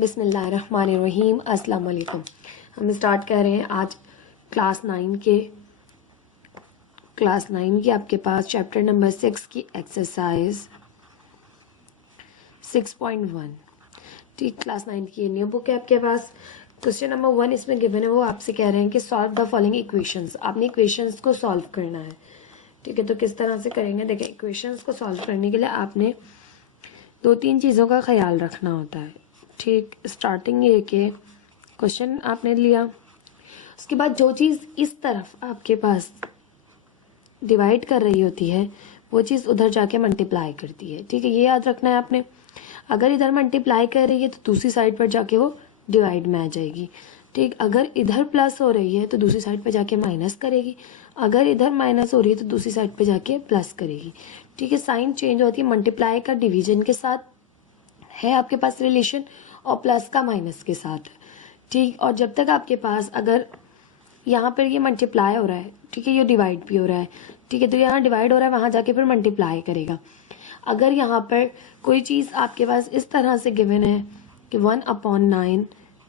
बिस्मिल्लाहिर्रहमानिर्रहीम। अस्सलाम वालेकुम। हम स्टार्ट कर रहे हैं आज क्लास 9 के आपके पास चैप्टर नंबर 6 की एक्सरसाइज 6.1। ठीक, क्लास 9 की न्यू बुक है आपके पास। क्वेश्चन नंबर 1 इसमें गिवन है, वो आपसे कह रहे हैं कि सॉल्व द फॉलोइंग इक्वेशंस। आपने इक्वेशंस को सॉल्व करना है। ठीक है, तो किस तरह से करेंगे? देखिए, इक्वेशंस को सॉल्व करने के लिए आपने 2-3 चीज़ों का ख्याल रखना होता है। ठीक, स्टार्टिंग ये कि क्वेश्चन आपने लिया, उसके बाद जो चीज़ इस तरफ आपके पास डिवाइड कर रही होती है वो चीज़ उधर जाके मल्टीप्लाई करती है। ठीक है, ये याद रखना है आपने। अगर इधर मल्टीप्लाई कर रही है तो दूसरी साइड पर जाके वो डिवाइड में आ जाएगी। ठीक, अगर इधर प्लस हो रही है तो दूसरी साइड पर जाके माइनस करेगी। अगर इधर माइनस हो रही है तो दूसरी साइड पर जाके प्लस करेगी। ठीक है, साइन चेंज होती है। मल्टीप्लाई का डिवीजन के साथ है आपके पास रिलेशन और प्लस का माइनस के साथ। ठीक, और जब तक आपके पास अगर यहाँ पर ये मल्टीप्लाई हो रहा है, ठीक है, ये डिवाइड भी हो रहा है, ठीक है, तो यहाँ डिवाइड हो रहा है, वहाँ जाके फिर मल्टीप्लाई करेगा। अगर यहाँ पर कोई चीज़ आपके पास इस तरह से गिवन है कि 1/9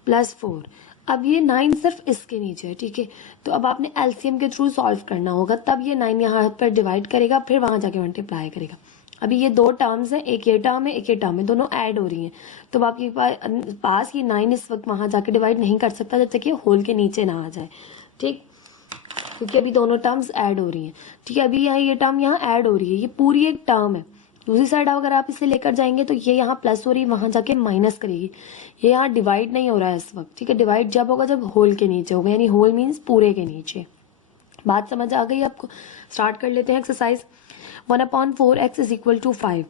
+ 4, अब ये 9 सिर्फ इसके नीचे है। ठीक है, तो अब आपने एलसीएम के थ्रू सॉल्व करना होगा, तब ये 9 यहाँ पर डिवाइड करेगा, फिर वहाँ जाके मल्टीप्लाई करेगा। अभी ये 2 टर्म्स हैं, एक ये टर्म है, एक ये टर्म है, दोनों ऐड हो रही हैं। तो अब आपके पास ये 9 इस वक्त वहाँ जाके डिवाइड नहीं कर सकता जब तक ये होल के नीचे ना आ जाए। ठीक, क्योंकि अभी दोनों टर्म्स ऐड हो रही हैं। ठीक है, अभी यहाँ ये टर्म यहाँ ऐड हो रही है, ये पूरी एक टर्म है। दूसरी साइड अगर आप इसे लेकर जाएंगे तो ये यहाँ प्लस हो रही है, वहाँ जाके माइनस करेगी। ये यहाँ डिवाइड नहीं हो रहा है इस वक्त। ठीक है, डिवाइड जब होगा जब होल के नीचे होगा, यानी होल मीन्स पूरे के नीचे। बात समझ आ गई आपको? स्टार्ट कर लेते हैं एक्सरसाइज। 1/4x = 5।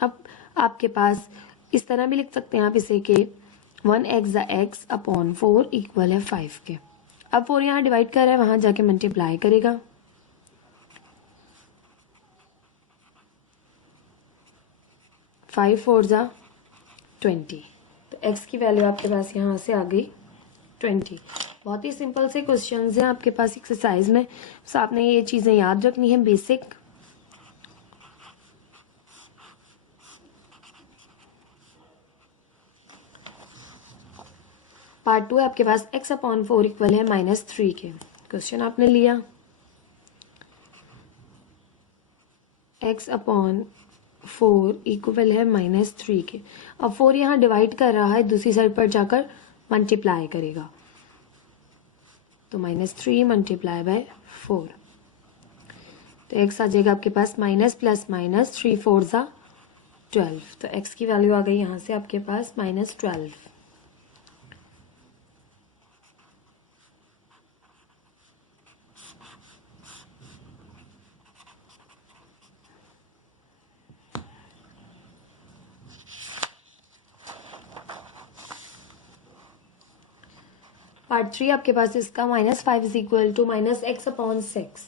अब आपके पास इस तरह भी लिख सकते हैं आप इसे कि 1x/4 = 5 के। अब 4 यहाँ डिवाइड कर रहा है, वहां जाके मल्टीप्लाई करेगा। फाइव 4 = 20। तो x की वैल्यू आपके पास यहाँ से आ गई 20। बहुत ही सिंपल से क्वेश्चन हैं आपके पास एक्सरसाइज में, बस आपने ये चीजें याद रखनी है बेसिक। पार्ट 2 है आपके पास, x/4 = -3 के। क्वेश्चन आपने लिया x/4 = -3 के। अब 4 यहाँ डिवाइड कर रहा है, दूसरी साइड पर जाकर मल्टीप्लाई करेगा, तो -3 × 4, तो x आ जाएगा आपके पास माइनस प्लस माइनस 3 4 = 12। तो x की वैल्यू आ गई यहाँ से आपके पास -12। पार्ट 3 आपके पास इसका -5 = -x/6।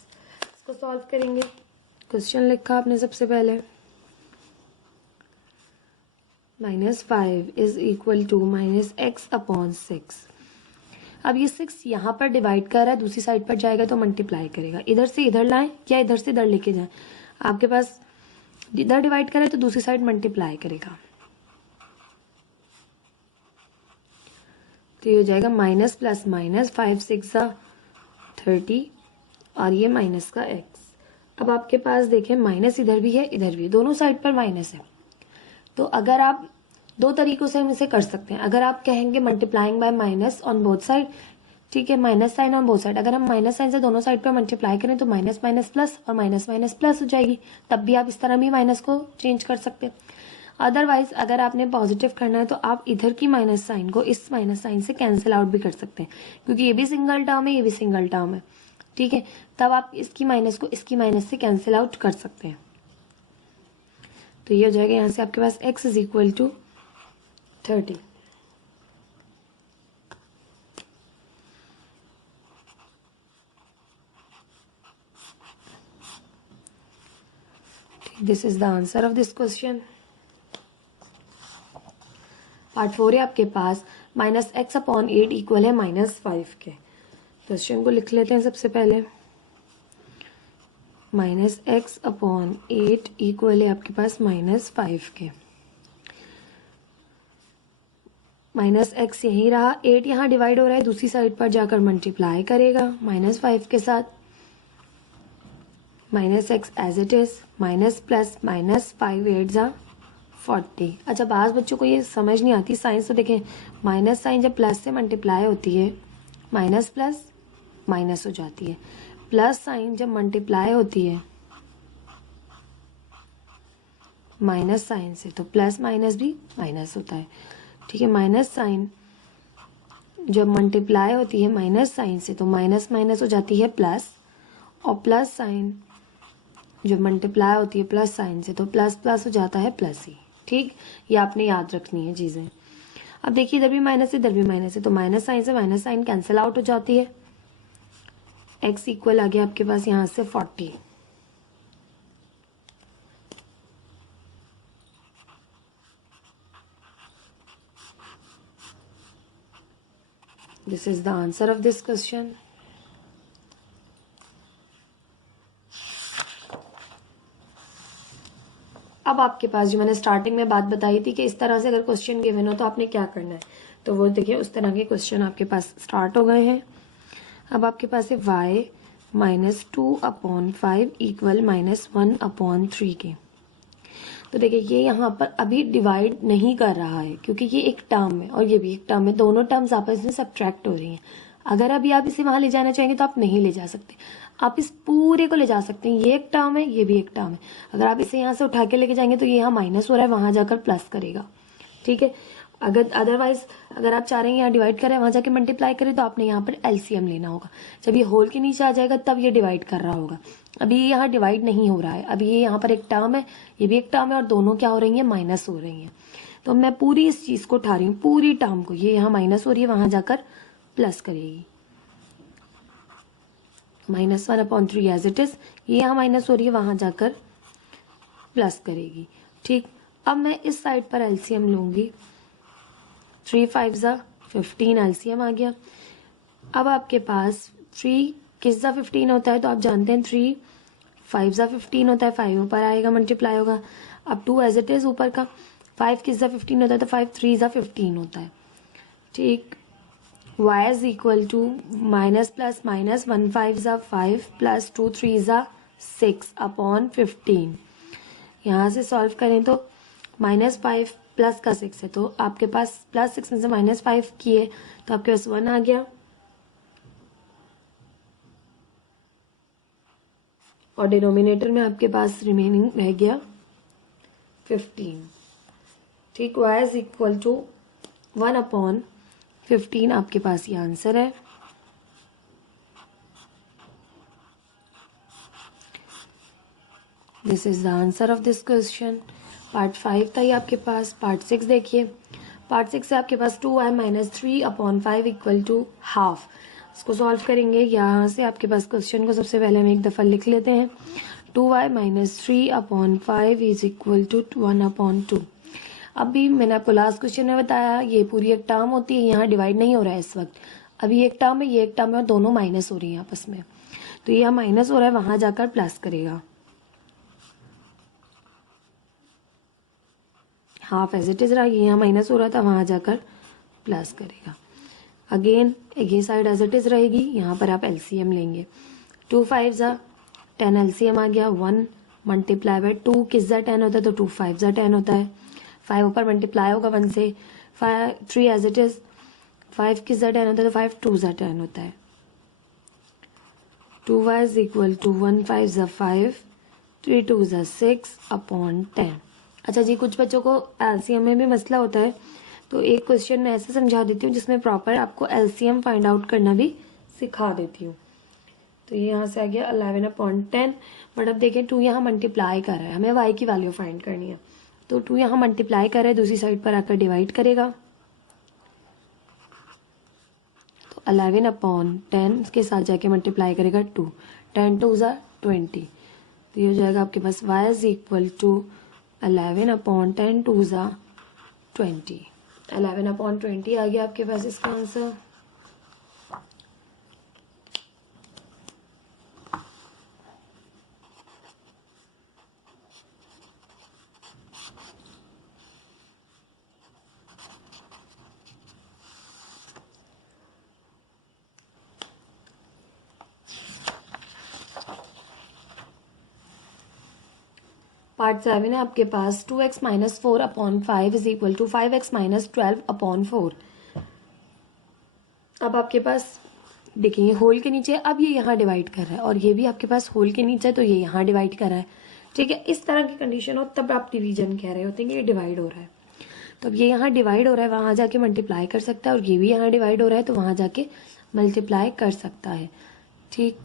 इसको सॉल्व करेंगे। क्वेश्चन लिखा आपने सबसे पहले, -5 = -x/6। अब ये 6 यहाँ पर डिवाइड कर रहा है, दूसरी साइड पर जाएगा तो मल्टीप्लाई करेगा। इधर से इधर लाएं या इधर से इधर लेके जाएं, आपके पास इधर डिवाइड करे तो दूसरी साइड मल्टीप्लाई करेगा, तो ये हो जाएगा माइनस प्लस माइनस 5 6 = 30 और ये माइनस का x। अब आपके पास देखें माइनस इधर भी है इधर भी है, दोनों साइड पर माइनस है। तो अगर आप दो तरीकों से हम इसे कर सकते हैं। अगर आप कहेंगे multiplying by minus on both side, ठीक है, minus sign on both side, अगर हम माइनस साइन से दोनों साइड पर मल्टीप्लाई करें तो माइनस माइनस प्लस और माइनस माइनस प्लस हो जाएगी। तब भी आप इस तरह भी माइनस को चेंज कर सकते हैं। अदरवाइज अगर आपने पॉजिटिव करना है तो आप इधर की माइनस साइन को इस माइनस साइन से कैंसिल आउट भी कर सकते हैं, क्योंकि ये भी सिंगल टर्म है, ये भी सिंगल टर्म है। ठीक है, तब आप इसकी माइनस को इसकी माइनस से कैंसिल आउट कर सकते हैं। तो ये हो जाएगा यहाँ से आपके पास x = 30। This is the answer of this question. Part 4 है आपके पास, -x/8 = -5 के। क्वेश्चन को लिख लेते हैं सबसे पहले। -x/8 = आपके पास -5 के। माइनस एक्स यहीं रहा, 8 यहाँ डिवाइड हो रहा है, दूसरी साइड पर जाकर मल्टीप्लाई करेगा -5 के साथ, minus X as it is, minus plus -5 8 जा 40। अच्छा, बाज़ बच्चों को ये समझ नहीं आती साइंस, तो देखें माइनस साइन जब प्लस से मल्टीप्लाई होती है माइनस प्लस माइनस हो जाती है, प्लस साइन जब मल्टीप्लाई होती है माइनस साइन से तो प्लस माइनस भी माइनस होता है। ठीक है, माइनस साइन जब मल्टीप्लाई होती है माइनस साइन से तो माइनस माइनस हो जाती है प्लस, और प्लस साइन जब मल्टीप्लाई होती है प्लस साइन से तो प्लस प्लस हो जाता है प्लस ही। ठीक, ये आपने याद रखनी है चीज़ें। अब देखिए इधर भी माइनस है इधर भी माइनस है, तो माइनस साइन से माइनस साइन कैंसिल आउट हो जाती है, एक्स इक्वल आ गया आपके पास यहाँ से 40। This is the answer of this question. अब आपके पास जो मैंने स्टार्टिंग में बात बताई थी कि इस तरह से अगर क्वेश्चन गिवन हो तो आपने क्या करना है, तो वो देखिए उस तरह के क्वेश्चन आपके पास स्टार्ट हो गए हैं। अब आपके पास है y -2/5 इक्वल -1/3 के। तो देखिए ये यहाँ पर अभी डिवाइड नहीं कर रहा है क्योंकि ये एक टर्म है और ये भी एक टर्म है, दोनों टर्म्स आपस में सब्ट्रैक्ट हो रही हैं। अगर अभी आप इसे वहां ले जाना चाहेंगे तो आप नहीं ले जा सकते, आप इस पूरे को ले जा सकते हैं। ये एक टर्म है ये भी एक टर्म है, अगर आप इसे यहाँ से उठा के लेके जाएंगे तो ये यहाँ माइनस हो रहा है, वहां जाकर प्लस करेगा। ठीक है, अगर अदरवाइज अगर आप चाह रहे हैं यहाँ डिवाइड करें वहां जाके मल्टीप्लाई करें तो आपने यहाँ पर एलसीएम लेना होगा। जब ये होल के नीचे आ जाएगा तब ये डिवाइड कर रहा होगा, अभी ये यहाँ डिवाइड नहीं हो रहा है, अभी ये यहाँ पर एक टर्म है ये भी एक टर्म है और दोनों क्या हो रही है माइनस हो रही हैं। तो मैं पूरी इस चीज को उठा रही हूँ, पूरी टर्म को, ये यहाँ माइनस हो रही है वहां जाकर प्लस करेगी, -1/3 एज इट इज, ये यहाँ माइनस हो रही है वहां जाकर प्लस करेगी। ठीक, अब मैं इस साइड पर एलसीएम लूंगी, 3 5 जा 15 एलसीएम आ गया। अब आपके पास 3 किस जा 15 होता है, तो आप जानते हैं 3 5 जा 15 होता है, 5 ऊपर आएगा मल्टीप्लाई होगा। अब 2 एज इट इज ऊपर का, 5 किस जा 15 होता है तो 5 3 जा 15 होता है। ठीक, y is equal to minus plus minus 1 5 जा 5 प्लस 2 3 जा 6/15। यहाँ से सॉल्व करें तो -5 प्लस का 6 है, तो आपके पास +6 में से -5 किए तो आपके पास 1 आ गया और डिनोमिनेटर में आपके पास रिमेनिंग रह गया 15। ठीक, y इज इक्वल टू 1/15 आपके पास ये आंसर है। This is the answer of this question. Part 5 था ये आपके पास। पार्ट 6 देखिए, पार्ट 6 से आपके पास 2y - 3/5 इक्वल टू हाफ, इसको सॉल्व करेंगे। यहाँ से आपके पास क्वेश्चन को सबसे पहले हम एक दफ़ा लिख लेते हैं, 2y - 3/5 इज इक्वल टू 1/2। अभी मैंने आपको लास्ट क्वेश्चन में बताया ये पूरी एक टर्म होती है, यहाँ डिवाइड नहीं हो रहा है इस वक्त, अभी एक टर्म है ये एक टर्म है और दोनों माइनस हो रही हैं आपस में, तो ये माइनस हो रहा है वहां जाकर प्लस करेगा, हाफ एज इट इज रहा, ये यहाँ माइनस हो रहा था वहां जाकर प्लस करेगा। अगेन ये साइड एज इट इज रहेगी, यहाँ पर आप एलसीएम लेंगे, 2 5 जा 10 एलसीएम आ गया, 1 मल्टीप्लाई बाय 2 किस जा 10 होता है तो 2 5 जा 10 होता है, 5 ऊपर मल्टीप्लाई होगा 1 से, 3 एज इट इज, 5 किस जा 10 होता है तो 5 2 जा 10 होता है, 2y इज इक्वल टू 1 5 जा 5 3 2 जा 6/10। अच्छा जी, कुछ बच्चों को एलसीएम में भी मसला होता है, तो एक क्वेश्चन मैं ऐसे समझा देती हूँ जिसमें प्रॉपर आपको एलसीएम फाइंड आउट करना भी सिखा देती हूँ। तो ये यहाँ से आ गया 11/10, बट अब देखें 2 यहाँ मल्टीप्लाई कर रहा है, हमें y की वैल्यू फाइंड करनी है, तो 2 यहाँ मल्टीप्लाई कर रहा है, दूसरी साइड पर आकर डिवाइड करेगा, तो 11/10 के साथ जाके मल्टीप्लाई करेगा 2, 10 2 जा 20, तो ये हो जाएगा आपके पास y इज इक्वल टू 11/10 2 जा 20, 11/20 आ गया आपके पास इसका आंसर। पार्ट 7 है आपके पास 2x minus 4 upon 5 is equal to 5x minus 12 upon 4। अब आपके पास देखिए होल के नीचे, अब ये यहाँ डिवाइड कर रहा है और ये भी आपके पास होल के नीचे, तो ये यहाँ डिवाइड कर रहा है। ठीक है, इस तरह की कंडीशन हो तब आप डिवीजन कह रहे होते हैं कि ये डिवाइड हो रहा है। तो अब ये यहाँ डिवाइड हो रहा है, वहाँ जाके मल्टीप्लाई कर सकता है, और ये भी यहाँ डिवाइड हो रहा है तो वहाँ जाके मल्टीप्लाई कर सकता है। ठीक,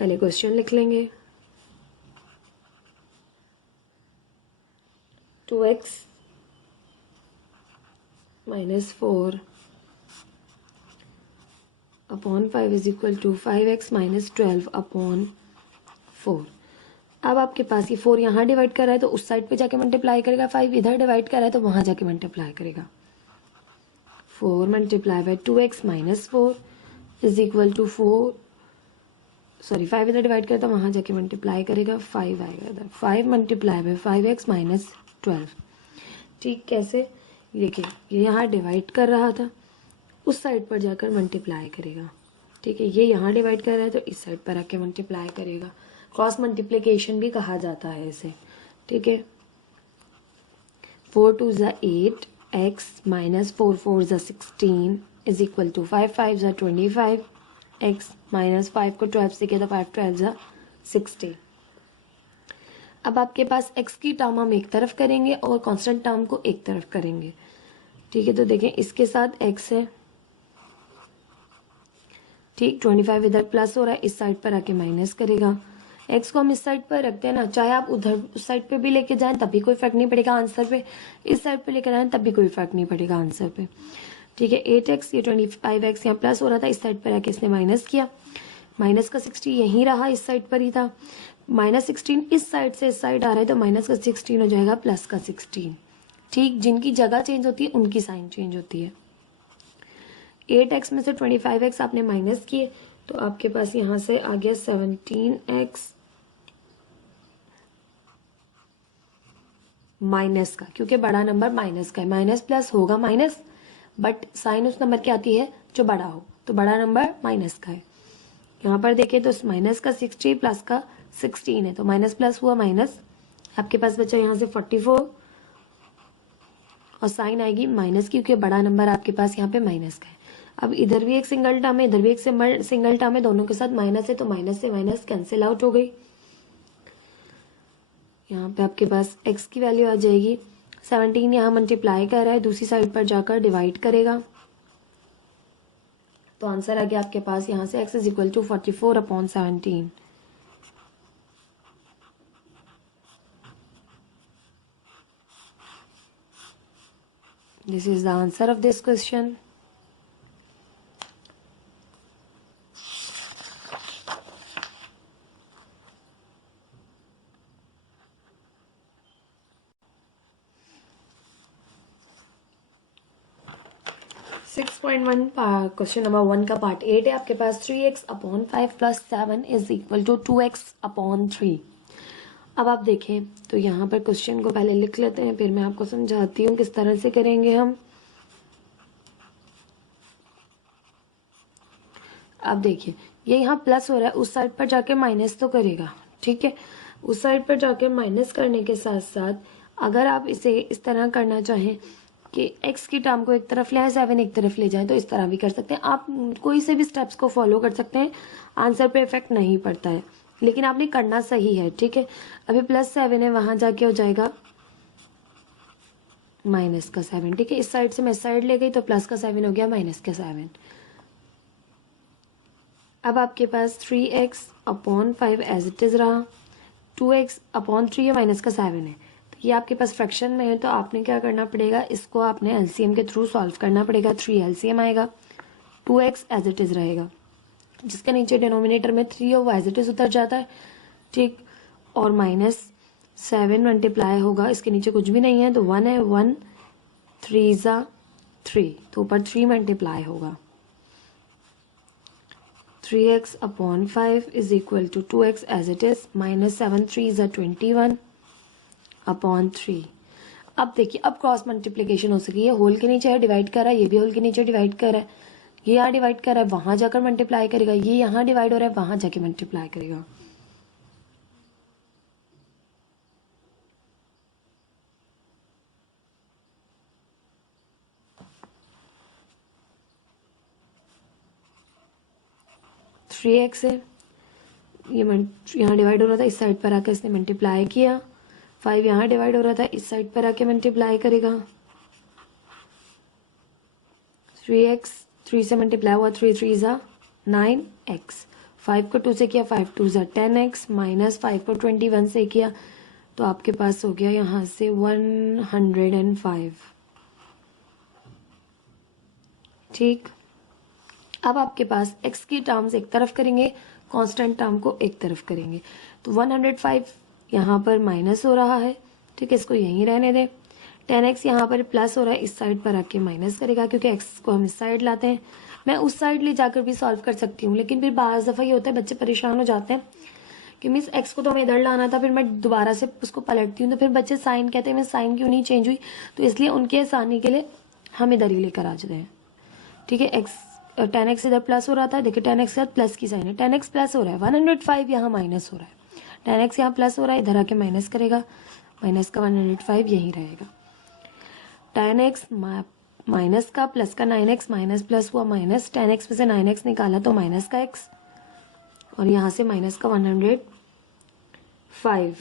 पहले क्वेश्चन लिख लेंगे। 2x minus 4 upon 5 is equal to 5x minus 12 upon 4। अब आपके पास ये 4 यहाँ डिवाइड कर रहा है तो उस साइड पे जाके मल्टीप्लाई करेगा, 5 इधर डिवाइड कर रहा है तो वहाँ जाके मल्टीप्लाई करेगा। 4 multiply by 2x minus 4 is equal to 5 इधर डिवाइड करता है तो वहाँ जाके मल्टीप्लाई करेगा, 5 आएगा इधर। 5 मल्टीप्लाई बाय 5x माइनस 12। ठीक, कैसे? देखिए ये यहाँ डिवाइड कर रहा था, उस साइड पर जाकर मल्टीप्लाई करेगा। ठीक है, ये यहाँ डिवाइड कर रहा है तो इस साइड पर आके मल्टीप्लाई करेगा। क्रॉस मल्टीप्लिकेशन भी कहा जाता है इसे। ठीक है, 4 2 ज़ा 8 x माइनस 4 4 ज़ा 16 इज इक्वल टू 5 5 ज़ा 25 x माइनस 5 को 12 से किया तो 5 12 ज़ा 60। अब आपके पास x की टर्म हम एक तरफ करेंगे और कांस्टेंट टर्म को एक तरफ करेंगे। ठीक है, तो देखें इसके साथ x है। ठीक, 25 इधर प्लस हो रहा है, इस साइड पर आके माइनस करेगा। x को हम इस साइड पर रखते हैं ना, चाहे आप उधर उस साइड पे भी लेके जाएं तब भी कोई फर्क नहीं पड़ेगा आंसर पे, इस साइड पे लेकर आए तब भी कोई फर्क नहीं पड़ेगा आंसर पे। ठीक है, 8x ये 25x यहाँ प्लस हो रहा था, इस साइड पर आके इसने माइनस किया। माइनस का 60 यहीं रहा, इस साइड पर ही था। माइनस 16 इस साइड से इस साइड आ रहा है तो माइनस का 16 हो जाएगा प्लस का 16। ठीक, जिनकी जगह चेंज होती है उनकी साइन चेंज होती है। 8x में से 25x आपने माइनस किए तो आपके पास यहाँ से आ गया 17x माइनस का, क्योंकि बड़ा नंबर माइनस का है, माइनस प्लस होगा माइनस, बट साइन उस नंबर की आती है जो बड़ा हो, तो बड़ा नंबर माइनस का है। यहाँ पर देखें तो माइनस का 60 प्लस का 16 है, तो माइनस प्लस हुआ माइनस, आपके पास बचा यहाँ से 44 और साइन आएगी माइनस की, क्योंकि बड़ा नंबर आपके पास यहाँ पे माइनस का है। अब इधर भी एक सिंगल टर्म है, इधर भी एक सिंगल टर्म है, दोनों के साथ माइनस है तो माइनस से माइनस कैंसिल आउट हो गई। यहाँ पे आपके पास x की वैल्यू आ जाएगी 17, यहाँ मल्टीप्लाई कर रहा है, दूसरी साइड पर जाकर डिवाइड करेगा तो आंसर आ गया आपके पास यहाँ से x is equal to 44 upon 17। This is the answer of this question. Question number 1 का पार्ट 8 है आपके पास। 3x upon 5 plus 7 is equal to 2x upon 3। अब आप देखें तो यहाँ पर क्वेश्चन को पहले लिख लेते हैं, फिर मैं आपको समझाती हूँ किस तरह से करेंगे हम। अब देखिए ये यहाँ प्लस हो रहा है, उस साइड पर जाके माइनस तो करेगा। ठीक है, उस साइड पर जाके माइनस करने के साथ साथ अगर आप इसे इस तरह करना चाहें कि x की टर्म को एक तरफ ले आए, 7 एक तरफ ले जाएं, तो इस तरह भी कर सकते हैं। आप कोई से भी स्टेप्स को फॉलो कर सकते हैं, आंसर पे इफेक्ट नहीं पड़ता है, लेकिन आपने करना सही है। ठीक है, अभी प्लस 7 है, वहां जाके हो जाएगा माइनस का 7। ठीक है, इस साइड से मैं इस साइड ले गई तो प्लस का 7 हो गया माइनस का 7। अब आपके पास 3x upon 5 as it is रहा, 2x अपॉन 3 माइनस का 7 है, ये आपके पास फ्रैक्शन में है तो आपने क्या करना पड़ेगा, इसको आपने एलसीएम के थ्रू सॉल्व करना पड़ेगा। 3 एलसीएम आएगा, 2x एज इट इज रहेगा, जिसके नीचे डिनोमिनेटर में 3 और एज इट इज उतर जाता है। ठीक, और माइनस 7 मल्टीप्लाई होगा, इसके नीचे कुछ भी नहीं है तो 1 है, 1 3 ज़ा 3, तो ऊपर 3 मल्टीप्लाई होगा। 3x upon 5 is equal to 2x as it is minus 7 3 ज़ा 21 अपॉन 3। अब देखिए अब क्रॉस मल्टीप्लिकेशन हो सकी, ये होल के नीचे है डिवाइड कर रहा है, ये भी होल के नीचे डिवाइड कर रहा है, ये यहाँ डिवाइड कर रहा है वहां जाकर मल्टीप्लाई करेगा, ये यहाँ डिवाइड हो रहा है वहां जाके मल्टीप्लाई करेगा। 3x है, ये यहाँ डिवाइड हो रहा था, इस साइड पर आकर इसने मल्टीप्लाई किया, 5 यहाँ डिवाइड हो रहा था, इस साइड पर आके मल्टीप्लाई करेगा, 3x 3 से मल्टीप्लाई हुआ, 3 3 ज़ा 9x, 5 को 2 से किया, 5 2 ज़ा 10x, माइनस 5 को 21 से किया, तो आपके पास हो गया यहाँ से 105। ठीक, अब आपके पास x की टर्म्स एक तरफ करेंगे, कांस्टेंट टर्म को एक तरफ करेंगे, तो 105 यहाँ पर माइनस हो रहा है, ठीक है, इसको यहीं रहने दें। 10x यहाँ पर प्लस हो रहा है, इस साइड पर आके माइनस करेगा, क्योंकि x को हम इस साइड लाते हैं। मैं उस साइड ले जाकर भी सॉल्व कर सकती हूँ, लेकिन फिर बाज़ दफ़ा ये होता है बच्चे परेशान हो जाते हैं कि मिस x को तो हमें इधर लाना था, फिर मैं दोबारा से उसको पलटती हूँ, तो फिर बच्चे साइन कहते हैं मिस साइन क्यों नहीं चेंज हुई, तो इसलिए उनके आसानी के लिए हम इधर ही लेकर आ जाते हैं। ठीक है, x 10x इधर प्लस हो रहा था, देखिए 10x के साथ प्लस की साइन है, 10x प्लस हो रहा है, 105 यहाँ माइनस हो रहा है, 10x यहाँ प्लस हो रहा है, इधर आके माइनस करेगा, माइनस का 105 यही रहेगा। 10x माइनस का प्लस का 9x, माइनस प्लस हुआ माइनस, 10x में से 9x निकाला तो माइनस का x, और यहाँ से माइनस का 105।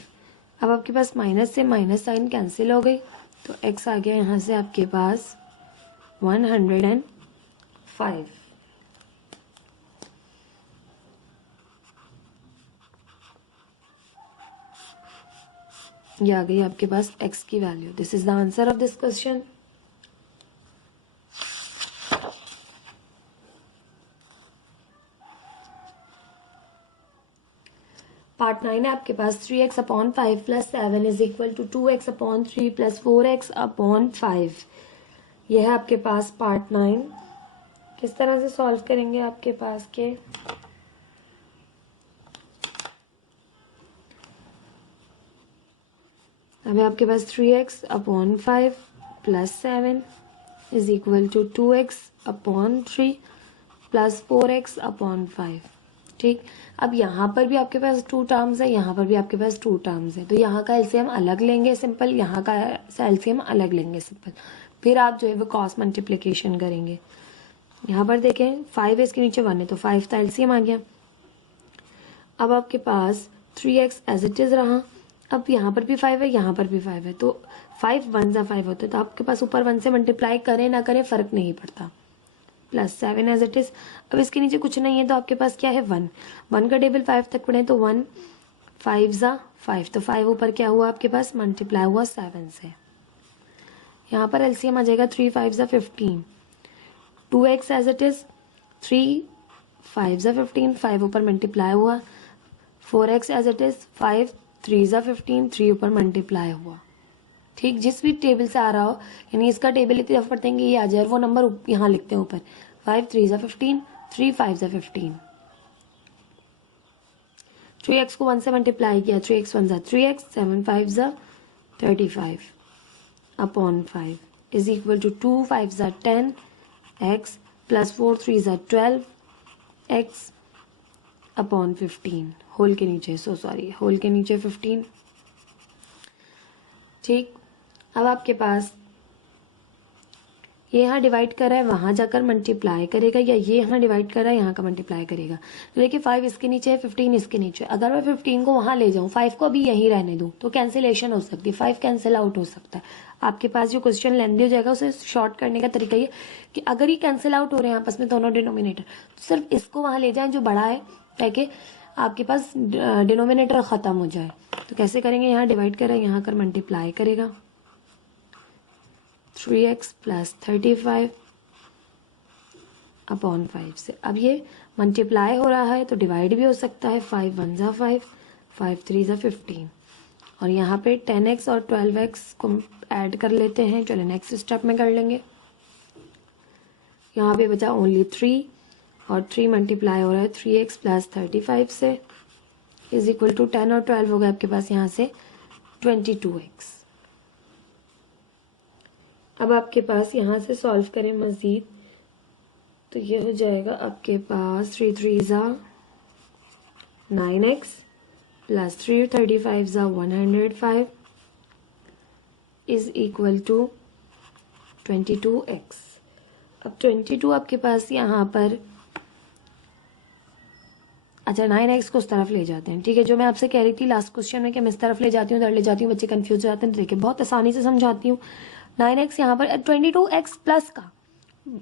अब आपके पास माइनस से माइनस साइन कैंसिल हो गई, तो x आ गया यहाँ से आपके पास 105। ये आ गई आपके पास x की value. This is the answer of this question. Part 9 है आपके पास 3x upon 5 plus 7 is equal to 2x upon 3 plus 4x upon 5। यह है आपके पास पार्ट 9। किस तरह से सॉल्व करेंगे आपके पास के अभी आपके पास 3x upon 5 plus 7 is equal to 2x upon 3 plus 4x upon 5। ठीक, अब यहाँ पर भी आपके पास 2 टर्म्स है, यहाँ पर भी आपके पास 2 टर्म्स है, तो यहाँ का एलसीएम अलग लेंगे सिंपल, यहाँ का एलसीएम अलग लेंगे सिंपल, फिर आप जो है वो क्रॉस मल्टीप्लिकेशन करेंगे। यहाँ पर देखें 5 है, इसके नीचे 1 है, तो 5 का एलसीएम आ गया। अब आपके पास 3x एज इट इज रहा, अब यहाँ पर भी 5 है, यहाँ पर भी 5 है, तो 5 1 ज़ा 5 होता है, तो आपके पास ऊपर 1 से मल्टीप्लाई करें ना करें फ़र्क नहीं पड़ता, प्लस 7 एज इट इज़। अब इसके नीचे कुछ नहीं है, तो आपके पास क्या है 1, 1 का टेबल 5 तक पढ़े, तो 1 5 ज़ा 5, तो 5 ऊपर क्या हुआ आपके पास मल्टीप्लाई हुआ 7 से। यहाँ पर एलसीएम आ जाएगा 3 5 ज़ा 15, 2x एज इट इज़, 3 5 ज़ा 15, 5 ऊपर मल्टीप्लाई हुआ, 4x एज इट इज़, 5 3 ज़ा 15, 3 ऊपर मल्टीप्लाई हुआ। ठीक, जिस भी टेबल से आ रहा हो, यानी इसका टेबल इतनी दफ़ा पढ़ते हैं कि ये आ जाए, वो नंबर यहाँ लिखते हैं ऊपर, 5 3 ज़ा 15, 3 5 ज़ा 15। 3x को 1 से मल्टीप्लाई किया, 3x 1 ज़ा 3x, 7 5 ज़ा 35 अपॉन 5 इज इक्वल टू 2 5 ज़ा 10 x प्लस 4 3 ज़ा 12 x अपॉन 15, होल के नीचे होल के नीचे 15। ठीक, अब आपके पास ये यहाँ डिवाइड कर रहा है, वहाँ जाकर मल्टीप्लाई करेगा, या ये यहाँ डिवाइड कर रहा है, यहाँ का मल्टीप्लाई करेगा। तो देखिए 5 इसके नीचे है, 15 इसके नीचे, अगर मैं 15 को वहाँ ले जाऊँ, 5 को अभी यहीं रहने दूँ, तो कैंसिलेशन हो सकती है, 5 कैंसिल आउट हो सकता है। आपके पास जो क्वेश्चन लेंदी हो जाएगा उसे शॉर्ट करने का तरीका ये कि अगर ये कैंसिल आउट हो रहे हैं आपस में दोनों डिनोमिनेटर, तो सिर्फ इसको वहाँ ले जाएं जो बड़ा है, ताकि आपके पास डिनोमिनेटर ख़त्म हो जाए। तो कैसे करेंगे, यहाँ डिवाइड कर रहा है, यहाँ कर मल्टीप्लाई करेगा, 3x प्लस 35 अपॉन 5 से। अब ये मल्टीप्लाई हो रहा है तो डिवाइड भी हो सकता है, 5 1 ज़ा 5, 5 3 ज़ा 15, और यहाँ पे 10x और 12x को ऐड कर लेते हैं, चलो नेक्स्ट स्टेप में कर लेंगे। यहाँ पे बचा ओनली 3, और 3 मल्टीप्लाई हो रहा है 3x प्लस 35 से इज इक्वल टू 10 और 12 हो गया आपके पास यहाँ से 22x। अब आपके पास यहाँ से सॉल्व करें मज़ीद, तो ये हो जाएगा आपके पास 3 3 ज़ा 9x प्लस 3 35 ज़ा 105 इज इक्वल टू 22x। अब 22 आपके पास यहाँ पर अच्छा 9x को उस तरफ ले जाते हैं, ठीक है। जो मैं आपसे कह रही थी लास्ट क्वेश्चन में कि मैं इस तरफ ले जाती हूँ उधर ले जाती हूँ, बच्चे कंफ्यूज हो जाते हैं। तो देखिए बहुत आसानी से समझाती हूँ। 9x यहाँ पर 22x प्लस का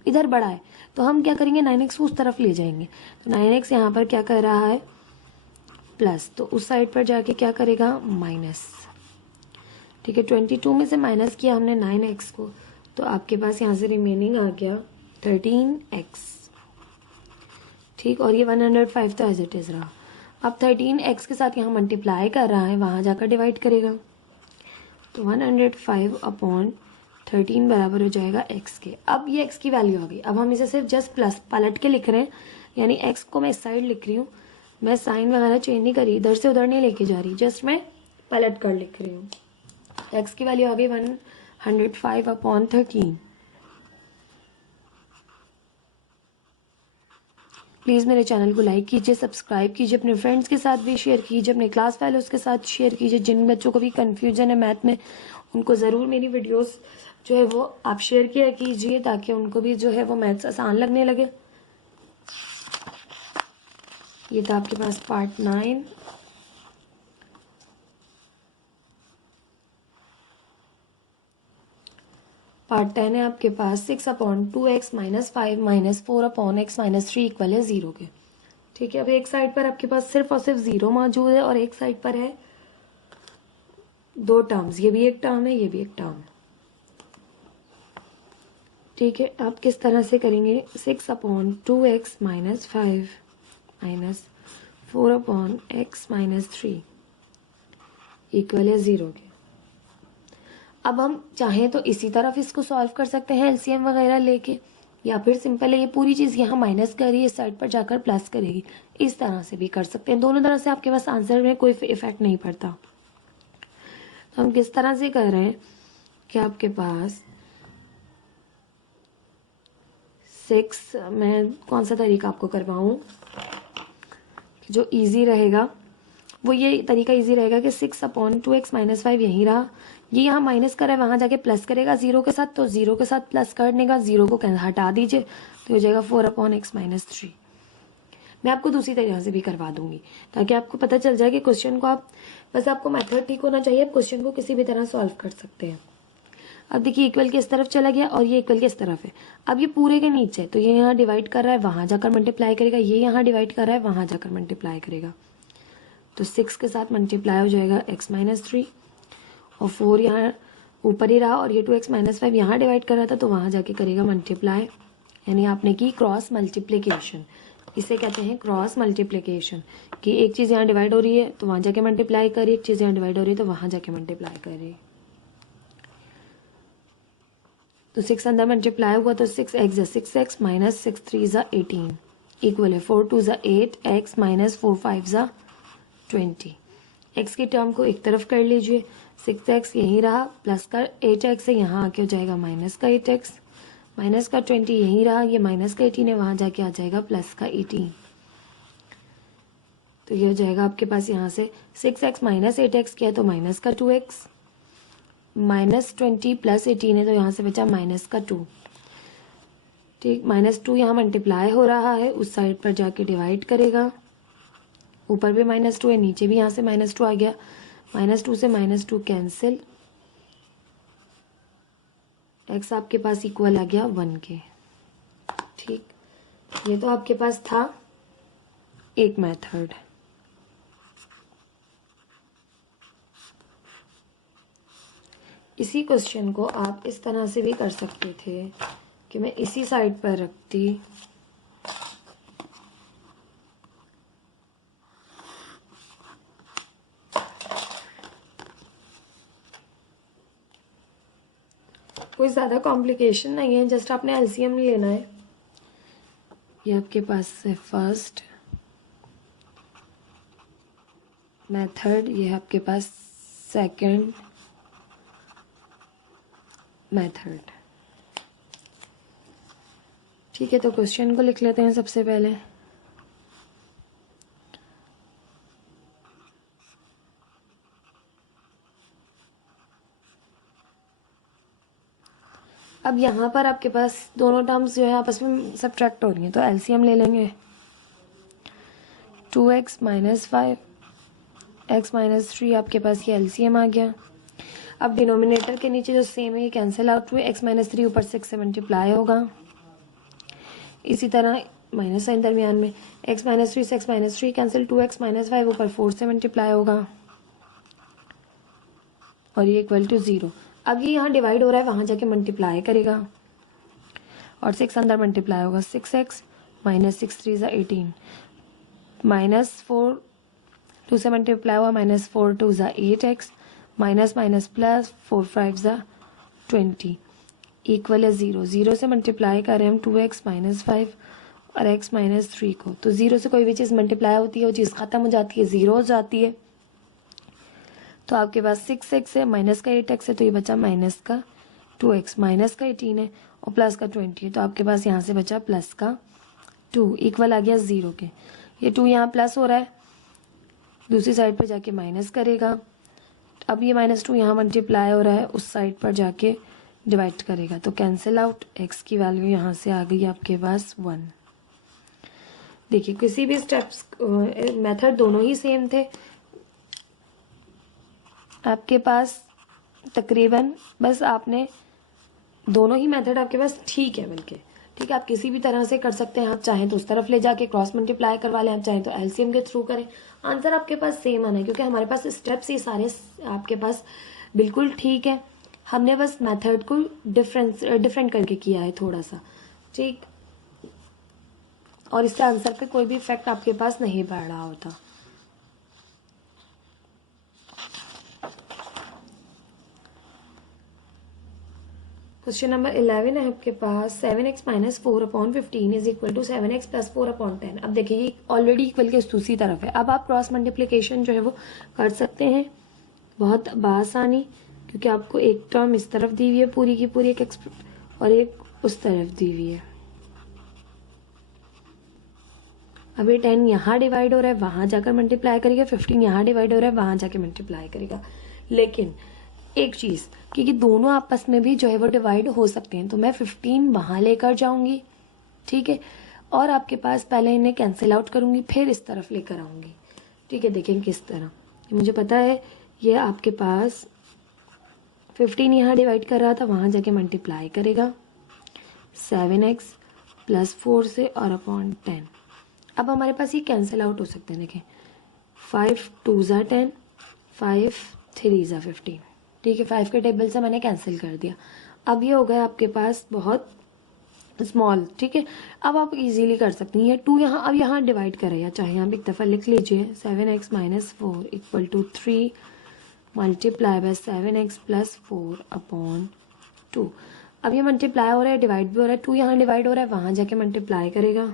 इधर बड़ा है, तो हम क्या करेंगे 9x को उस तरफ ले जाएंगे। तो 9x यहाँ पर क्या कर रहा है प्लस, तो उस साइड पर जाके क्या करेगा माइनस, ठीक है। 22 में से माइनस किया हमने 9x को, तो आपके पास यहाँ से रिमेनिंग आ गया 13x, ठीक। और ये 105 तो एज इट इज़ रहा। अब 13x के साथ यहाँ मल्टीप्लाई कर रहा है, वहाँ जाकर डिवाइड करेगा, तो 105 अपॉन 13 बराबर हो जाएगा x के। अब ये x की वैल्यू आ गई। अब हम इसे सिर्फ जस्ट प्लस पलट के लिख रहे हैं, यानी x को मैं इस साइड लिख रही हूँ, मैं साइन वगैरह चेंज नहीं करी, इधर से उधर नहीं लेके जा रही, जस्ट मैं पलट कर लिख रही हूँ। x की वैल्यू आ गई 105 अपॉन 13। प्लीज़ मेरे चैनल को लाइक कीजिए, सब्सक्राइब कीजिए, अपने फ्रेंड्स के साथ भी शेयर कीजिए, अपने क्लास फेलोज़ के साथ शेयर कीजिए। जिन बच्चों को भी कन्फ्यूजन है मैथ में, उनको ज़रूर मेरी वीडियोस जो है वो आप शेयर किया कीजिए, ताकि उनको भी जो है वो मैथ्स आसान लगने लगे। ये था आपके पास पार्ट 9। पार्ट 10 है आपके पास 6 upon 2x minus 5 minus 4 upon x minus 3 equal है 0 के, ठीक है। अब एक साइड पर आपके पास सिर्फ और सिर्फ 0 मौजूद है, और एक साइड पर है दो टर्म्स, ये भी एक टर्म है, ये भी एक टर्म है, ठीक है। आप किस तरह से करेंगे 6 upon 2x minus 5 minus 4 upon x minus 3 equal है 0 के। अब हम चाहें तो इसी तरफ इसको सॉल्व कर सकते हैं एलसीएम वगैरह लेके, या फिर सिंपल है ये पूरी चीज़ यहाँ माइनस करी इस साइड पर जाकर प्लस करेगी, इस तरह से भी कर सकते हैं। दोनों तरह से आपके पास आंसर में कोई इफेक्ट नहीं पड़ता। तो हम किस तरह से कर रहे हैं कि आपके पास 6, मैं कौन सा तरीका आपको करवाऊँ जो इजी रहेगा, वो ये तरीका इजी रहेगा कि 6 अपॉन 2x माइनस 5 यहीं रहा, ये यहाँ माइनस कर है, वहाँ जाके प्लस करेगा 0 के साथ, तो 0 के साथ प्लस करने का 0 को हटा दीजिए, तो हो जाएगा 4 अपॉन x माइनस 3। मैं आपको दूसरी तरह से भी करवा दूंगी, ताकि आपको पता चल जाए कि क्वेश्चन को आप, बस आपको मेथड ठीक होना चाहिए, आप क्वेश्चन को किसी भी तरह सॉल्व कर सकते हैं। अब देखिए इक्वल के इस तरफ चला गया और ये इक्वल के इस तरफ है। अब ये पूरे के नीचे है, तो ये यहाँ डिवाइड कर रहा है, वहाँ जाकर मल्टीप्लाई करेगा, ये यहाँ डिवाइड कर रहा है, वहाँ जाकर मल्टीप्लाई करेगा, तो 6 के साथ मल्टीप्लाई हो जाएगा x माइनस 3, और 4 यहाँ ऊपर ही रहा, और ये 2x माइनस 5 यहाँ डिवाइड कर रहा था, तो वहाँ जाके करेगा मल्टीप्लाई, यानी आपने की क्रॉस मल्टीप्लिकेशन। इसे कहते हैं क्रॉस मल्टीप्लिकेशन, कि एक चीज़ यहाँ डिवाइड हो रही है तो वहाँ जाके मल्टीप्लाई करिए, एक चीज़ यहाँ डिवाइड हो रही है तो वहाँ जाके मल्टीप्लाई करिए। तो 6 अंदर मल्टीप्लाई हुआ, तो 6x = 6x माइनस 6 3 = 18 इक्वल है 4 2 = 8 x माइनस 4 5 = 20। x की टर्म को एक तरफ कर लीजिए, 6x यहीं रहा, प्लस का 8x है, यहाँ आके हो जाएगा माइनस का 8x, माइनस का 20 यहीं रहा, ये माइनस का 18 है, वहाँ जाके आ जाएगा प्लस का 18। तो ये हो जाएगा आपके पास यहाँ से 6x माइनस 8x किया तो माइनस का 2x, माइनस 20 प्लस 18 है, तो यहाँ से बचा माइनस का 2, ठीक। माइनस 2 यहाँ मल्टीप्लाई हो रहा है, उस साइड पर जाके डिवाइड करेगा, ऊपर भी माइनस 2 है, नीचे भी यहाँ से माइनस 2 आ गया, माइनस 2 से माइनस 2 कैंसिल, x आपके पास इक्वल आ गया 1 के, ठीक। ये तो आपके पास था एक मेथड। इसी क्वेश्चन को आप इस तरह से भी कर सकते थे कि मैं इसी साइड पर रखती, कोई ज़्यादा कॉम्प्लिकेशन नहीं है, जस्ट आपने एलसीएम लेना है। ये आपके पास है फर्स्ट मेथड, ये है आपके पास सेकंड मेथड, ठीक है। तो क्वेश्चन को लिख लेते हैं सबसे पहले। अब यहाँ पर आपके पास दोनों टर्म्स जो है आपस में सब्ट्रैक्ट हो रही हैं, तो एलसीएम ले लेंगे। 2x माइनस 5, x माइनस 3, आपके पास ये एलसीएम आ गया। अब डिनोमिनेटर के नीचे जो सेम है ये कैंसिल आउट हुए, x माइनस 3 ऊपर 6 से मल्टीप्लाई होगा, इसी तरह माइनस साइन दरमियान में, x माइनस 3 से x minus 3 cancel, 2x minus 5 ऊपर 4 से मल्टीप्लाई होगा और ये इक्वल टू 0। अब ये यहाँ डिवाइड हो रहा है, वहाँ जाके मल्टीप्लाई करेगा और 6 अंदर मल्टीप्लाई होगा, 6x माइनस 6 3 ज़ा 18, माइनस 4 2 से मल्टीप्लाई हुआ, माइनस 4 2 ज़ा 8x, माइनस माइनस प्लस 4 5 ज़ा 20 इक्वल है 0। 0 से मल्टीप्लाई करें हम 2x माइनस 5 और x माइनस 3 को, तो 0 से कोई भी चीज़ मल्टीप्लाई होती है वो चीज़ ख़त्म हो जाती है, 0 हो जाती है। तो आपके पास 6x है, माइनस का 8x है, तो ये बचा माइनस का 2x, माइनस का 18 है और प्लस का 20 है, तो आपके पास यहाँ से बचा प्लस का 2 इक्वल आ गया 0 के। ये 2 यहाँ प्लस हो रहा है, दूसरी साइड पर जाके माइनस करेगा। अब ये माइनस 2 यहाँ मल्टीप्लाई हो रहा है, उस साइड पर जाके डिवाइड करेगा, तो कैंसिल आउट, x की वैल्यू यहाँ से आ गई आपके पास 1। देखिए किसी भी स्टेप्स मेथड दोनों ही सेम थे आपके पास तकरीबन, बस आपने दोनों ही मेथड आपके पास ठीक है, बल्कि ठीक है, आप किसी भी तरह से कर सकते हैं। आप चाहें तो उस तरफ ले जाके क्रॉस मल्टीप्लाई करवा लें, आप चाहें तो एलसीएम के थ्रू करें, आंसर आपके पास सेम आना है, क्योंकि हमारे पास स्टेप्स ही सारे आपके पास बिल्कुल ठीक है। हमने बस मेथड को डिफरेंट करके किया है थोड़ा सा, ठीक, और इससे आंसर पे कोई भी इफेक्ट आपके पास नहीं पड़ रहा होता। क्वेश्चन नंबर 11 है आपके पास, 7x minus 4 upon 15 is equal to 7x plus 4 upon 10। अब देखिए ये ऑलरेडी इक्वल के दूसरी तरफ है, अब आप क्रॉस मल्टीप्लिकेशन जो है वो कर सकते हैं बहुत बासानी, क्योंकि आपको एक टर्म इस तरफ दी हुई है पूरी की पूरी, एक और एक उस तरफ दी हुई है। अब ये 10 यहाँ डिवाइड हो रहा है, वहां जाकर मल्टीप्लाई करेगा, 15 यहाँ डिवाइड हो रहा है, वहां जाके मल्टीप्लाई करेगा। लेकिन एक चीज़, क्योंकि दोनों आपस में भी जो है वो डिवाइड हो सकते हैं, तो मैं 15 वहाँ लेकर जाऊंगी, ठीक है, और आपके पास पहले इन्हें कैंसिल आउट करूंगी, फिर इस तरफ लेकर आऊंगी, ठीक है। देखें किस तरह, मुझे पता है ये आपके पास 15 यहाँ डिवाइड कर रहा था, वहाँ जाके मल्टीप्लाई करेगा 7x प्लस 4 से और अपॉन 10। अब हमारे पास ये कैंसिल आउट हो सकते हैं, देखें 5 2 ज़ा 10, 5 3 ज़ा 15, ठीक है, 5 के टेबल से मैंने कैंसिल कर दिया। अब ये हो गया आपके पास बहुत स्मॉल, ठीक है। अब आप इजीली कर सकती हैं, ये 2 यहाँ अब यहाँ डिवाइड करें, या चाहे यहाँ भी एक दफ़ा लिख लीजिए, 7x minus 4 equal to 3 multiply by 7x plus 4 upon 2। अब ये मल्टीप्लाई हो रहा है, डिवाइड भी हो रहा है, 2 यहाँ डिवाइड हो रहा है, वहाँ जाके मल्टीप्लाई करेगा,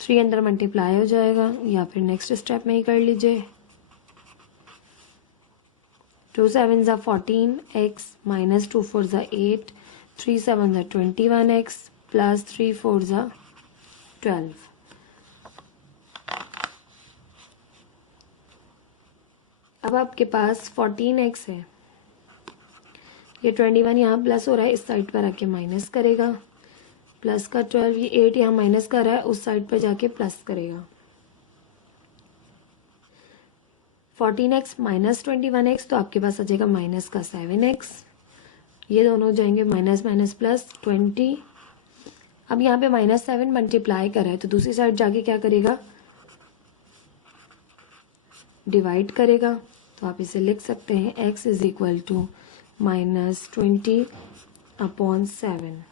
3 अंदर मल्टीप्लाई हो जाएगा, या फिर नेक्स्ट स्टेप में ही कर लीजिए, 2 7 ज़ा 14x माइनस 2 4 ज़ा 8, 3 7 ज़ा 21x प्लस 3 4 ज़ा 12। अब आपके पास 14x है, ये 21 यहाँ प्लस हो रहा है, इस साइड पर आके माइनस करेगा, प्लस का 12, ये 8 यहाँ माइनस कर रहा है, उस साइड पर जाके प्लस करेगा, 14x माइनस 21x, तो आपके पास आ जाएगा माइनस का 7x, ये दोनों जाएंगे माइनस माइनस प्लस 20। अब यहाँ पे माइनस 7 मल्टीप्लाई कर रहा है, तो दूसरी साइड जाके क्या करेगा, डिवाइड करेगा, तो आप इसे लिख सकते हैं x is equal to minus 20 upon 7।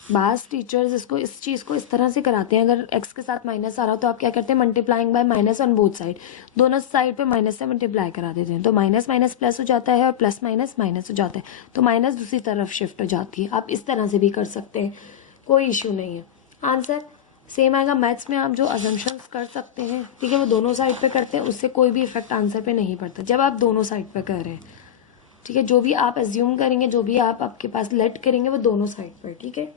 बास टीचर्स इसको इस चीज़ को इस तरह से कराते हैं, अगर x के साथ माइनस आ रहा हो तो आप क्या करते हैं, multiplying by minus on both side, दोनों साइड पे माइनस से मल्टीप्लाई करा देते हैं, तो माइनस माइनस प्लस हो जाता है और प्लस माइनस माइनस हो जाता है, तो माइनस दूसरी तरफ शिफ्ट हो जाती है। आप इस तरह से भी कर सकते हैं, कोई इशू नहीं है, आंसर सेम आएगा। मैथ्स में आप जो अजम्पशंस कर सकते हैं, ठीक है, वो दोनों साइड पे करते हैं, उससे कोई भी इफेक्ट आंसर पे नहीं पड़ता जब आप दोनों साइड पे कर रहे हैं, ठीक है। जो भी आप एज्यूम करेंगे, जो भी आप आपके पास लेट करेंगे, वो दोनों साइड पर, ठीक है।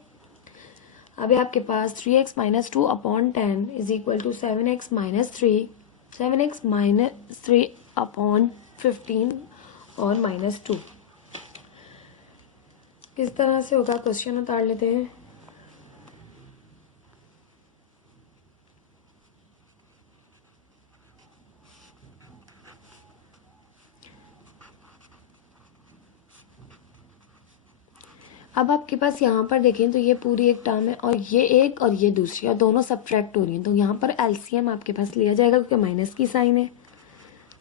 अभी आपके पास 3x minus 2 upon 10 is equal to 7x minus 3 7x minus 3 upon 15 और -2 किस तरह से होगा, क्वेश्चन उतार लेते हैं। अब आपके पास यहाँ पर देखें तो ये पूरी एक टर्म है और ये एक और ये दूसरी और दोनों सब्ट्रैक्ट हो रही हैं, तो यहाँ पर एलसीएम आपके पास लिया जाएगा क्योंकि माइनस की साइन है।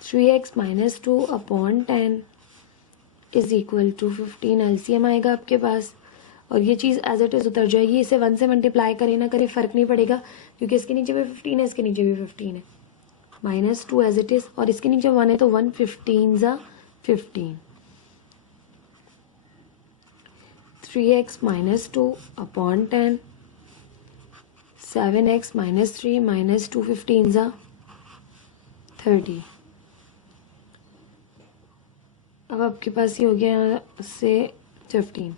3x minus 2 upon 10 is equal to 15 LCM आएगा आपके पास और ये चीज़ एज इट इज उतर जाएगी। इसे 1 से मल्टीप्लाई करे ना करे फर्क नहीं पड़ेगा क्योंकि इसके नीचे भी 15 है, इसके नीचे भी 15 है। -2 एज इट इज और इसके नीचे 1 है तो 1 15 ज़ा 15। 3x minus 2 upon 10 7x minus 3 minus 2 15 ज़ा 30। अब आपके पास ये हो गया यहाँ से 15।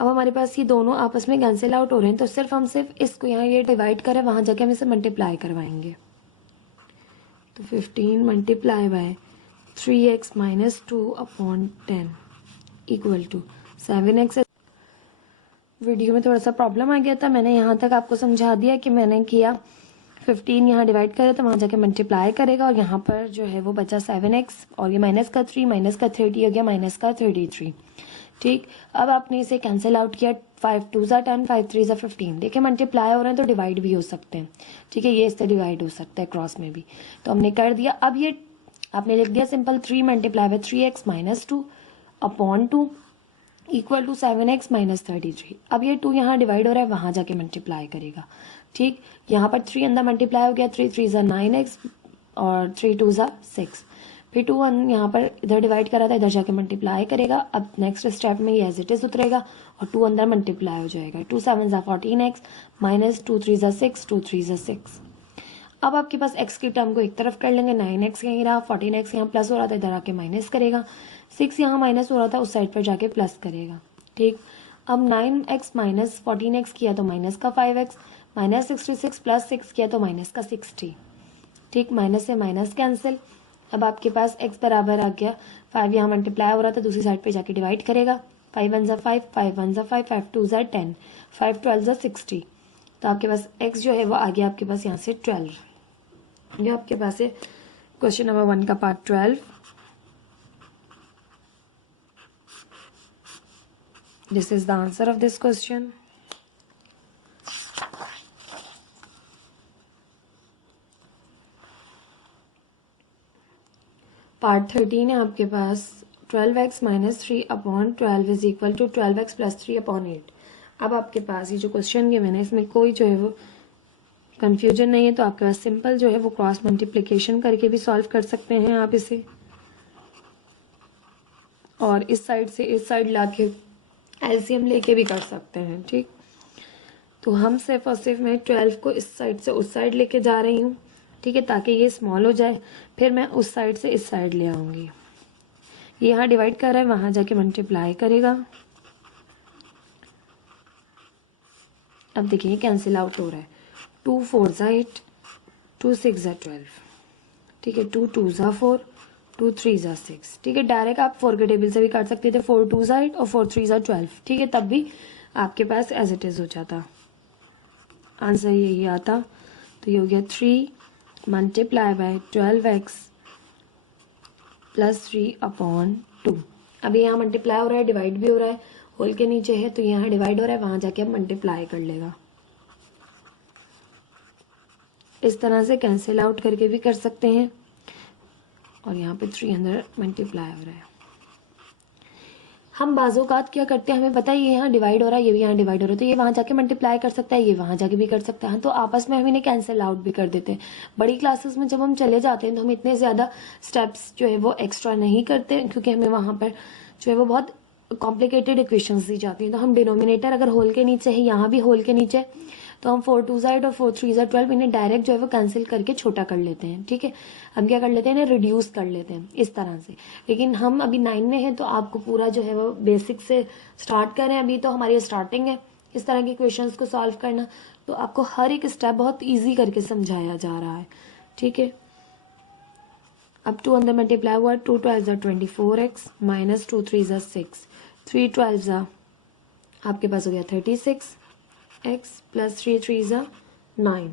अब हमारे पास ये दोनों आपस में कैंसिल आउट हो रहे हैं तो हम सिर्फ इसको यहाँ ये डिवाइड करें, वहाँ जाके हम इसे मल्टीप्लाई करवाएंगे। तो 15 multiply by 3x minus 2 upon 10 equal to 7x। Video में थोड़ा सा प्रॉब्लम आ गया था, मैंने यहाँ तक आपको समझा दिया कि मैंने किया 15 यहाँ डिवाइड करे तो वहाँ जाके मल्टीप्लाई करेगा और यहाँ पर जो है वो बचा 7x और ये माइनस का 3 माइनस का 30 हो गया माइनस का 33। ठीक, अब आपने इसे कैंसिल आउट किया, 5 2 ज़ा 10 5 3 ज़ा 15। देखिए मल्टीप्लाई हो रहे हैं तो डिवाइड भी हो सकते हैं, ठीक है, ये इससे डिवाइड हो सकता है क्रॉस में भी, तो हमने कर दिया। अब ये आपने लिख दिया simple 3 multiply by 3x minus 2 upon 2 equal to 7x minus 33। अब ये 2 यहाँ डिवाइड हो रहा है, वहाँ जाके मल्टीप्लाई करेगा। ठीक, यहाँ पर 3 अंदर मल्टीप्लाई हो गया, 3 3 ज़ा 9x और 3 2 ज़ा 6। फिर 2 यहाँ पर इधर डिवाइड करा था, इधर जाके मल्टीप्लाई करेगा। अब नेक्स्ट स्टेप में ये एज इट इज उतरेगा और 2 अंदर मल्टीप्लाई हो जाएगा। 2 7 ज़ा 14x माइनस 2 3 ज़ा 6 2 3 ज़ा 6। अब आपके पास x की टर्म को एक तरफ कर लेंगे, 9x यहीं रहा, 14x यहाँ प्लस हो रहा था, इधर आके माइनस करेगा, 6 यहाँ माइनस हो रहा था, उस साइड पर जाके प्लस करेगा। ठीक, अब 9x माइनस 14x किया तो माइनस का 5x, माइनस 66 प्लस 6 किया तो माइनस का 60। ठीक, माइनस से माइनस कैंसिल। अब आपके पास x बराबर आ गया 5 यहाँ मल्टीप्लाई हो रहा था, दूसरी साइड पे जाके डिवाइड करेगा। 5 1 ज़ा 5 5 1 ज़ा 5 5 2 ज़ा 10 5 12 ज़ा 60। तो आपके पास x जो है वो आ गया आपके पास यहाँ से 12। ये आपके पास है क्वेश्चन नंबर 1 का part 12। This is the answer of this question. Part 13 है आपके पास 12x minus 3 upon 12 is equal to 12x plus 3 upon 8। अब आपके पास ये जो क्वेश्चन गिवन है इसमें कोई जो है वो कंफ्यूजन नहीं है, तो आपके पास सिंपल जो है वो क्रॉस मल्टीप्लिकेशन करके भी सॉल्व कर सकते हैं आप इसे, और इस साइड से इस साइड लाके एलसीएम लेके भी कर सकते हैं। ठीक, तो हम सिर्फ और सिर्फ मैं 12 को इस साइड से उस साइड लेके जा रही हूँ, ठीक है, ताकि ये स्मॉल हो जाए, फिर मैं उस साइड से इस साइड ले आऊँगी। ये यहाँ डिवाइड कर रहा है, वहाँ जाके मल्टीप्लाई करेगा। अब देखिए कैंसिल आउट हो रहा है, 2 4 ज़ा 8 2 6 ज़ा 12। ठीक है, 2 2 ज़ा 4 2 3 ज़ा 6। ठीक है, डायरेक्ट आप 4 के टेबल से भी काट सकते थे, 4 2 ज़ा 8 और 4 3 ज़ा 12। ठीक है, तब भी आपके पास एज इट इज हो जाता, आंसर यही आता। तो ये हो गया 3 multiply bye 12x plus 3 upon 2। अभी यहाँ मल्टीप्लाई हो रहा है, डिवाइड भी हो रहा है, होल के नीचे है तो यहाँ डिवाइड हो रहा है, वहाँ जाके अब मल्टीप्लाई कर लेगा। इस तरह से कैंसिल आउट करके भी कर सकते हैं, और यहाँ पे 3 अंदर मल्टीप्लाई हो रहा है। हम बाज़ोकात क्या करते हैं, हमें पता है ये यहाँ डिवाइड हो रहा है, ये भी यहाँ डिवाइड हो रहा है, तो ये वहाँ जाके मल्टीप्लाई कर सकता है, ये वहाँ जाके भी कर सकता है, तो आपस में हम इन्हें कैंसिल आउट भी कर देते हैं। बड़ी क्लासेस में जब हम चले जाते हैं तो हम इतने ज़्यादा स्टेप्स जो है वो एक्स्ट्रा नहीं करते, क्योंकि हमें वहाँ पर जो है वो बहुत कॉम्प्लिकेटेड इक्वेशंस दी जाती हैं। तो हम डिनोमिनेटर अगर होल के नीचे है, यहाँ भी होल के नीचे, तो हम 4 2 ज़ा 8 और 4 3 ज़ा 12 इन्हें डायरेक्ट जो है वो कैंसिल करके छोटा कर लेते हैं। ठीक है, हम क्या कर लेते हैं, इन्हें रिड्यूस कर लेते हैं इस तरह से। लेकिन हम अभी 9 में हैं तो आपको पूरा जो है वो बेसिक से स्टार्ट करें, अभी तो हमारी स्टार्टिंग है इस तरह के क्वेश्चंस को सॉल्व करना, तो आपको हर एक स्टेप बहुत ईजी करके समझाया जा रहा है। ठीक है, अब 2 अंदर मल्टीप्लाई हुआ, 2 12 ज़ा 24x माइनस 2 3 ज़ा 6, 3 12 ज़ा आपके पास हो गया 36x प्लस 3 3 ज़ा 9।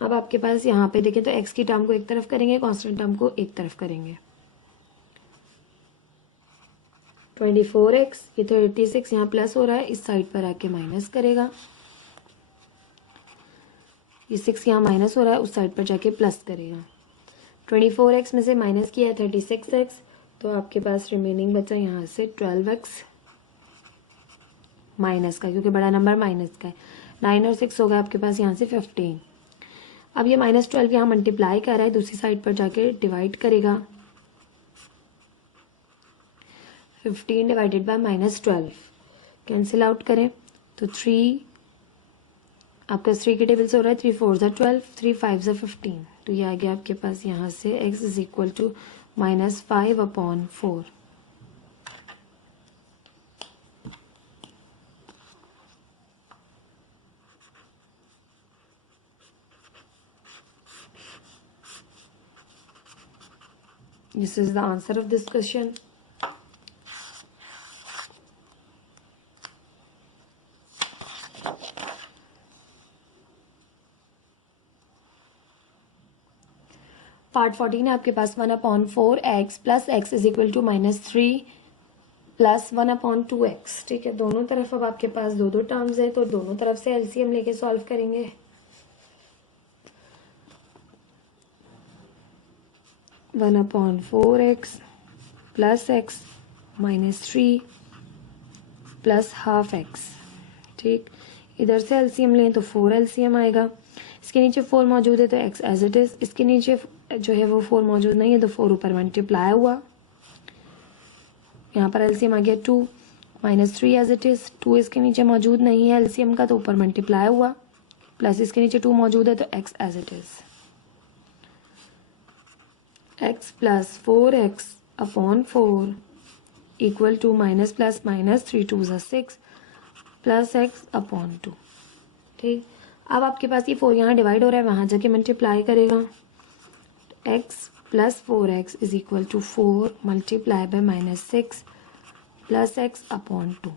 अब आपके पास यहाँ पे देखें तो x की टर्म को एक तरफ करेंगे, कांस्टेंट टर्म को एक तरफ करेंगे। 24x, ये 36 यहाँ प्लस हो रहा है, इस साइड पर आके माइनस करेगा, ये 6 यहाँ माइनस हो रहा है, उस साइड पर जाके प्लस करेगा। 24x में से माइनस किया है 36x, तो आपके पास रिमेनिंग बचा यहाँ से 12x माइनस का, क्योंकि बड़ा नंबर माइनस का है। 9 और 6 होगा आपके पास यहाँ से 15। अब ये -12 यहाँ मल्टीप्लाई कर रहा है, दूसरी साइड पर जाके डिवाइड करेगा। 15 डिवाइडेड बाय -12 कैंसिल आउट करें तो 3 आपका 3 के टेबल से हो रहा है, 3 4 ज़ा 12, 3 5 ज़ा 15, तो ये आ गया आपके पास यहाँ से x is equal to -5/4। This is the answer of this question. Part 14 है आपके पास 1/4x plus x is equal to -3 plus 1/2x। ठीक है, दोनों तरफ अब आपके पास दो दो टर्म्स है, तो दोनों तरफ से एलसीएम लेके सॉल्व करेंगे। One upon 4x plus x -3 plus half x। ठीक, इधर से एलसीएम लें तो 4 एलसीएम आएगा, इसके नीचे 4 मौजूद है तो x एज इट इज, इसके नीचे जो है वो 4 मौजूद नहीं है तो 4 ऊपर मल्टीप्लाई हुआ, यहाँ पर एलसीएम आ गया 2 -3 एज इट इज, 2 इसके नीचे मौजूद नहीं है एलसीएम का तो ऊपर मल्टीप्लाई हुआ, प्लस इसके नीचे 2 मौजूद है तो x as it is, x plus 4x upon 4 equal to minus plus minus 3 2 ज़ा 6 प्लस x अपॉन 2। ठीक, अब आपके पास ये 4 यहाँ डिवाइड हो रहा है, वहाँ जाके मल्टीप्लाई करेगा, x plus 4x is equal to 4 multiply by -6 plus x upon 2।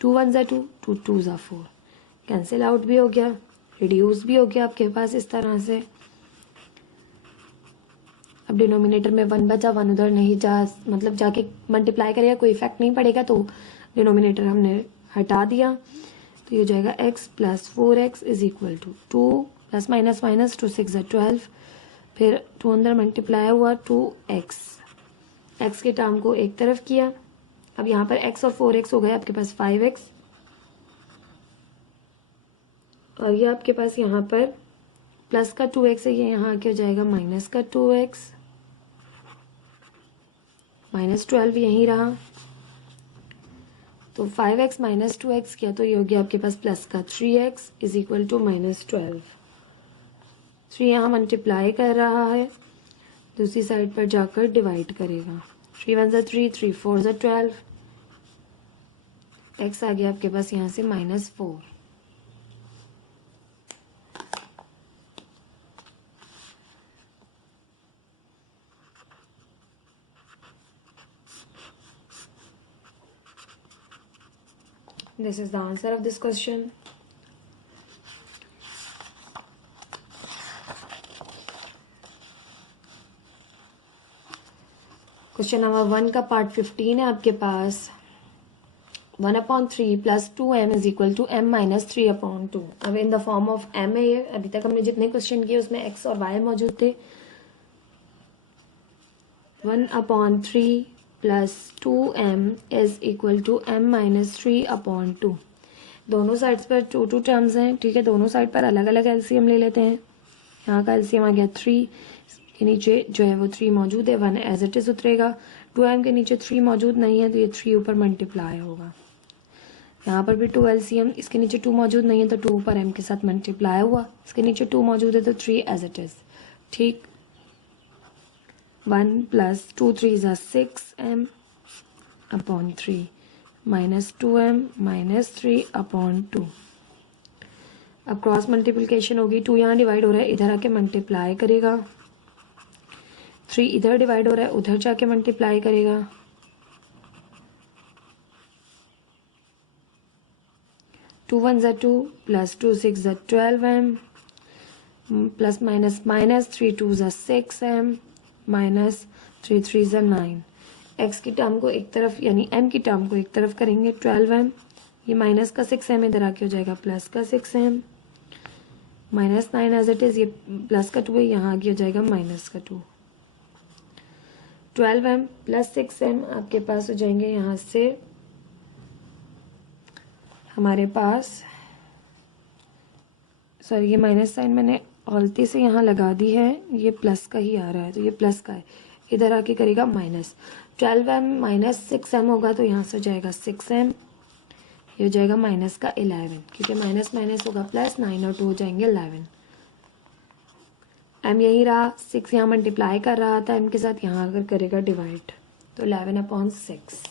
2 1 ज़ा 2, 2 2 ज़ा 4, कैंसिल आउट भी हो गया, रिड्यूस भी हो गया आपके पास इस तरह से। अब डिनोमिनेटर में 1 बचा, 1 उधर नहीं जा, मतलब जाके मल्टीप्लाई करेगा, कोई इफेक्ट नहीं पड़ेगा, तो डिनोमिनेटर हमने हटा दिया, तो ये हो जाएगा x plus 4x is equal to 2 plus minus minus 2 6 ज़ा 12, फिर 2 अंदर मल्टीप्लाई हुआ 2x, x के टर्म को एक तरफ किया, अब यहाँ पर x और 4x हो गए आपके पास 5x, और ये आपके पास यहाँ पर प्लस का 2x है, ये यहाँ आके हो जाएगा माइनस का 2x, -12 यहीं रहा, तो 5x माइनस 2x किया तो ये हो गया आपके पास प्लस का 3x इज इक्वल टू -12। 3 यहाँ मल्टीप्लाई कर रहा है, दूसरी साइड पर जाकर डिवाइड करेगा, 3 1 ज़ा 3, 3 4 ज़ा 12, x आ गया आपके पास यहाँ से -4। This is the answer of this question. Question number 1 का पार्ट 15 है आपके पास 1/3 plus 2m is equal to m minus 3/2। अब in the form of m है ये, अभी तक हमने जितने क्वेश्चन किए उसमें x और y मौजूद थे। 1/3 plus 2m is equal to m minus 3/2। दोनों साइड्स पर 2 2 टर्म्स हैं, ठीक है, दोनों साइड पर अलग अलग एलसीएम ले लेते हैं। यहाँ का एलसीएम आ गया 3 के नीचे जो है वो 3 मौजूद है, 1 एज इट इज उतरेगा, 2m के नीचे 3 मौजूद नहीं है तो ये 3 ऊपर मल्टीप्लाई होगा। यहाँ पर भी 2 एलसीएम, इसके नीचे 2 मौजूद नहीं है तो 2 ऊपर m के साथ मल्टीप्लाई हुआ, इसके नीचे 2 मौजूद है तो 3 एज इट इज। ठीक, 1 प्लस 2 3 ज़ा 6m upon 3 minus 2m minus 3/2। अब क्रॉस मल्टीप्लिकेशन होगी, 2 यहाँ डिवाइड हो रहा है, इधर आके मल्टीप्लाई करेगा, 3 इधर डिवाइड हो रहा है, उधर जाके मल्टीप्लाई करेगा। 2 1 ज़ा 2 प्लस 2 6 ज़ा 12m प्लस माइनस माइनस 3 2 ज़ा 6m माइनस 3 3 ज़ा 9। x की टर्म को एक तरफ यानी m की टर्म को एक तरफ करेंगे 12m, ये माइनस का 6m इधर आके हो जाएगा प्लस का 6m minus 9 as it is, ये प्लस का 2 है, यहाँ आगे हो जाएगा माइनस का 2। 12m प्लस 6m आपके पास हो जाएंगे यहाँ से हमारे पास, सॉरी ये माइनस साइन मैंने गलती से यहाँ लगा दी है, ये प्लस का ही आ रहा है तो ये प्लस का है, इधर आके करेगा माइनस। 12m माइनस 6m होगा तो यहाँ से हो जाएगा 6m, ये हो जाएगा माइनस का 11, क्योंकि माइनस माइनस होगा प्लस, 9 और 2 हो जाएंगे 11। m यही रहा, 6 यहाँ मल्टीप्लाई कर रहा था m के साथ, यहाँ अगर करेगा डिवाइड तो 11/6।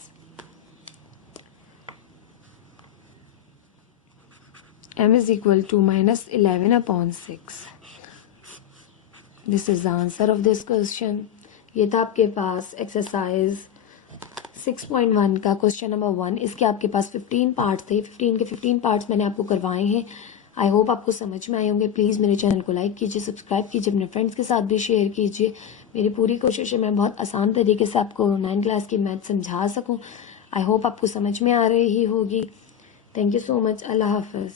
m is equal to minus 11/6। This is the answer of this question. ये था आपके पास एक्सरसाइज 6.1 का क्वेश्चन नंबर 1। इसके आपके पास 15 पार्ट्स थे, 15 के 15 पार्ट्स मैंने आपको करवाए हैं। आई होप आपको समझ में आए होंगे। प्लीज़ मेरे चैनल को लाइक कीजिए, सब्सक्राइब कीजिए, अपने फ्रेंड्स के साथ भी शेयर कीजिए। मेरी पूरी कोशिश है मैं बहुत आसान तरीके से आपको 9th क्लास की मैथ समझा सकूं। आई होप आपको समझ में आ रही होगी। Thank you so much. अल्लाह हाफिज़।